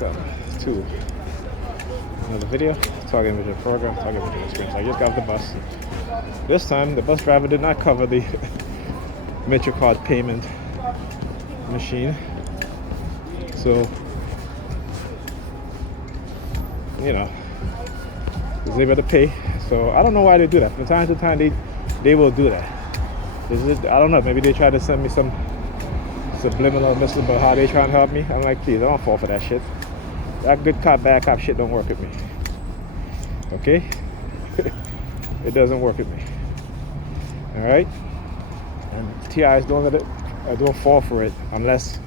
Welcome to another video, Target Vision Program, Target Vision Experience. I just got off the bus. This time, the bus driver did not cover the Metro card payment machine. So, you know, he was able to pay. So, I don't know why they do that. From time to time, they will do that. I don't know, maybe they try to send me some subliminal message about how they try and help me. I'm like, please, I don't fall for that shit. That good cop, bad cop shit don't work with me. Okay? It doesn't work with me. Alright? And TIs don't fall for it unless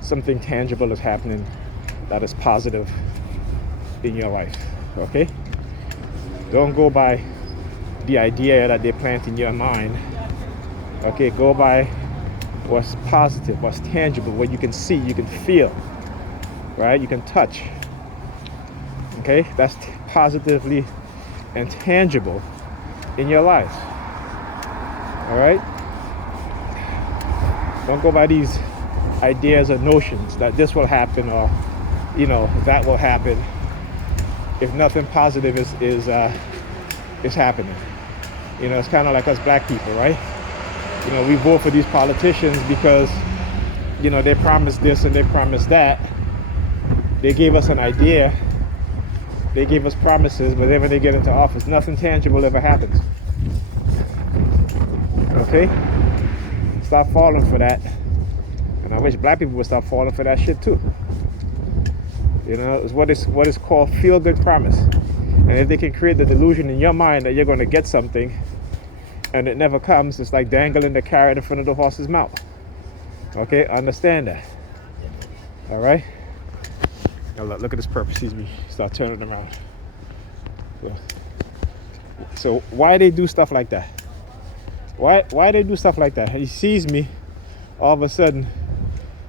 something tangible is happening that is positive in your life. Okay? Don't go by the idea that they plant in your mind. Okay, go by what's positive, what's tangible, what you can see, you can feel, right? You can touch. Okay, that's positively and tangible in your life. All right? Don't go by these ideas or notions that this will happen or, you know, that will happen if nothing positive is happening. You know, it's kind of like us black people, right? You know, we vote for these politicians because, you know, they promised this and they promised that. They gave us an idea. They gave us promises, but then when they get into office, nothing tangible ever happens. Okay? Stop falling for that. And I wish black people would stop falling for that shit too. You know, it's what is called feel-good promise. And if they can create the delusion in your mind that you're going to get something, and it never comes, it's like dangling the carrot in front of the horse's mouth. Okay, understand that. All right. Now look at this purpose. Sees me start turning around. So why they do stuff like that? Why they do stuff like that? He sees me, all of a sudden,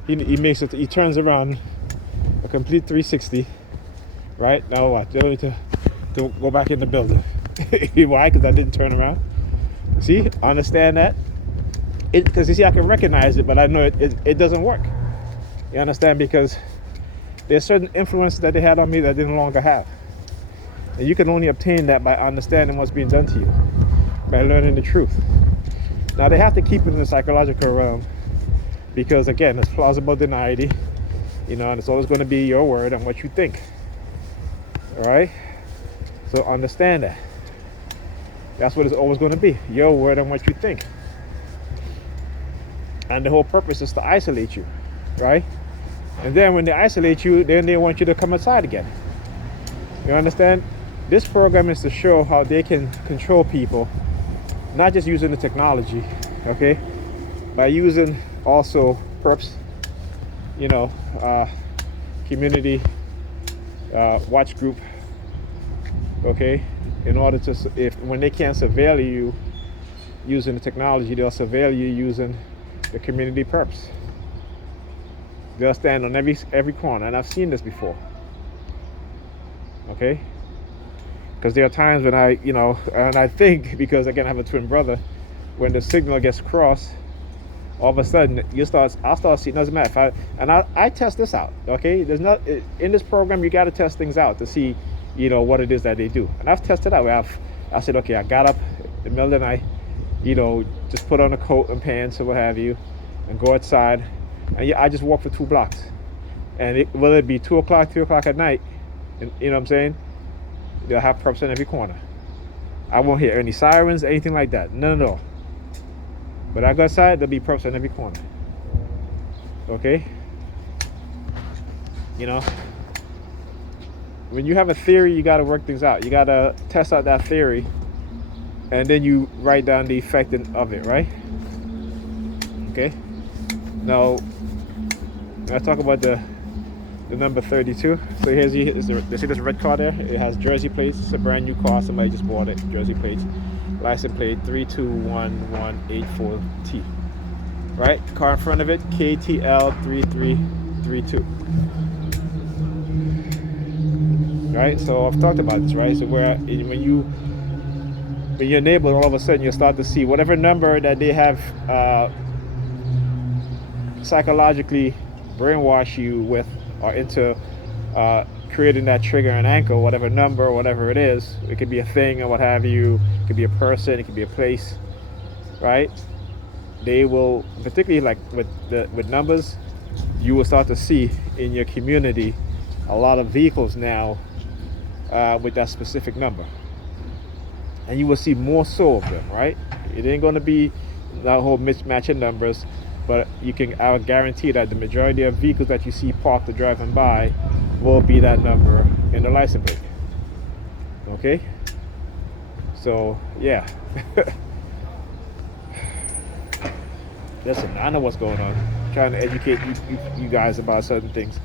he turns around, a complete 360. Right now, what? They don't need to go back in the building. Why? Because I didn't turn around. See, understand that? Because you see, I can recognize it, but I know it doesn't work. You understand? Because there's certain influences that they had on me that I no longer have. And you can only obtain that by understanding what's being done to you, by learning the truth. Now, they have to keep it in the psychological realm because, again, it's plausible deniability, you know, and it's always going to be your word and what you think. All right? So understand that. That's what it's always going to be, your word and what you think. And the whole purpose is to isolate you, right? And then when they isolate you, then they want you to come outside again. You understand? This program is to show how they can control people, not just using the technology, okay? By using also perps, you know, community watch group, okay? In order to, when they can't surveil you using the technology, they'll surveil you using the community perps. They'll stand on every corner, and I've seen this before. Okay? Because there are times when and I think, because again I have a twin brother, when the signal gets crossed, all of a sudden I'll start seeing. Doesn't matter I test this out. Okay? There's not in this program you got to test things out to see, you know, what it is that they do. And I've tested out where I said, okay, I got up in the middle of the night, you know, just put on a coat and pants or what have you, and go outside, and I just walk for 2 blocks. And whether it be 2 o'clock, 3 o'clock at night, and, you know what I'm saying, they'll have perps on every corner. I won't hear any sirens, anything like that, none at all. But I go outside, there'll be perps on every corner. Okay? You know, when you have a theory, you got to work things out. You got to test out that theory, and then you write down the effect of it, right? Okay. Now, I talk about the number 32. So here's you see this red car there? It has Jersey plates. It's a brand new car. Somebody just bought it. Jersey plates. License plate 3211184T. Right? Car in front of it, KTL 3332. Right, so I've talked about this, right? So when you enable, all of a sudden you start to see whatever number that they have psychologically brainwash you with or into creating that trigger and anchor, whatever number, whatever it is. It could be a thing or what have you. It could be a person. It could be a place, right? They will, particularly like with numbers, you will start to see in your community a lot of vehicles now with that specific number, and you will see more so of them, right? It ain't going to be that whole mismatch in numbers, but I would guarantee that the majority of vehicles that you see parked or driving by will be that number in the license plate. Okay, so yeah. Listen, I know what's going on. I'm trying to educate you guys about certain things.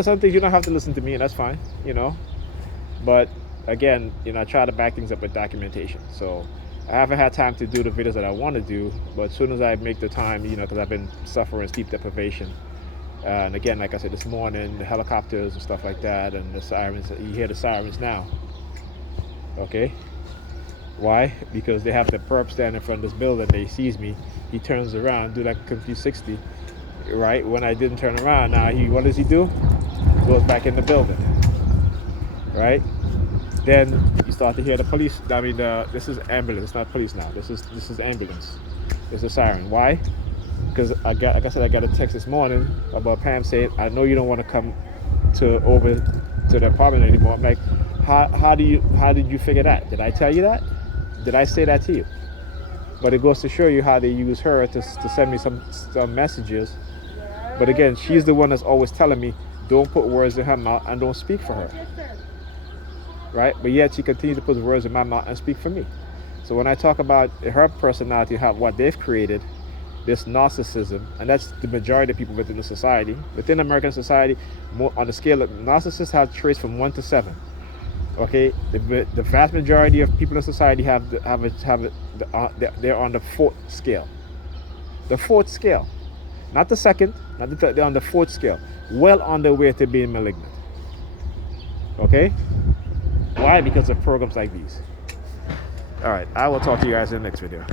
Some things you don't have to listen to me, and that's fine. But again, I try to back things up with documentation. So I haven't had time to do the videos that I want to do, but as soon as I make the time, because I've been suffering sleep deprivation. And again, like I said, this morning, the helicopters and stuff like that, and the sirens, you hear the sirens now. Okay? Why? Because they have the perp standing in front of this building. They sees me. He turns around, do like a confused 60. Right? When I didn't turn around, now what does he do? Goes back in the building. Right? Then you start to hear the police. I mean, this is ambulance, not police now. This is ambulance. This is a siren. Why? Because like I said, I got a text this morning about Pam saying, "I know you don't want to come over to the apartment anymore." I'm like, how did you figure that? Did I tell you that? Did I say that to you? But it goes to show you how they use her to send me some messages. But again, she's the one that's always telling me, don't put words in her mouth and don't speak for her. Right? But yet she continues to put words in my mouth and speak for me. So when I talk about her personality, what they've created, this narcissism, and that's the majority of people within the society, within American society, more on the scale of narcissists have traits from 1 to 7. Okay, the vast majority of people in society they're on the 4th scale. The 4th scale, not the 2nd, not the 3rd. They're on the 4th scale, well on their way to being malignant. Okay, why? Because of programs like these. All right, I will talk to you guys in the next video.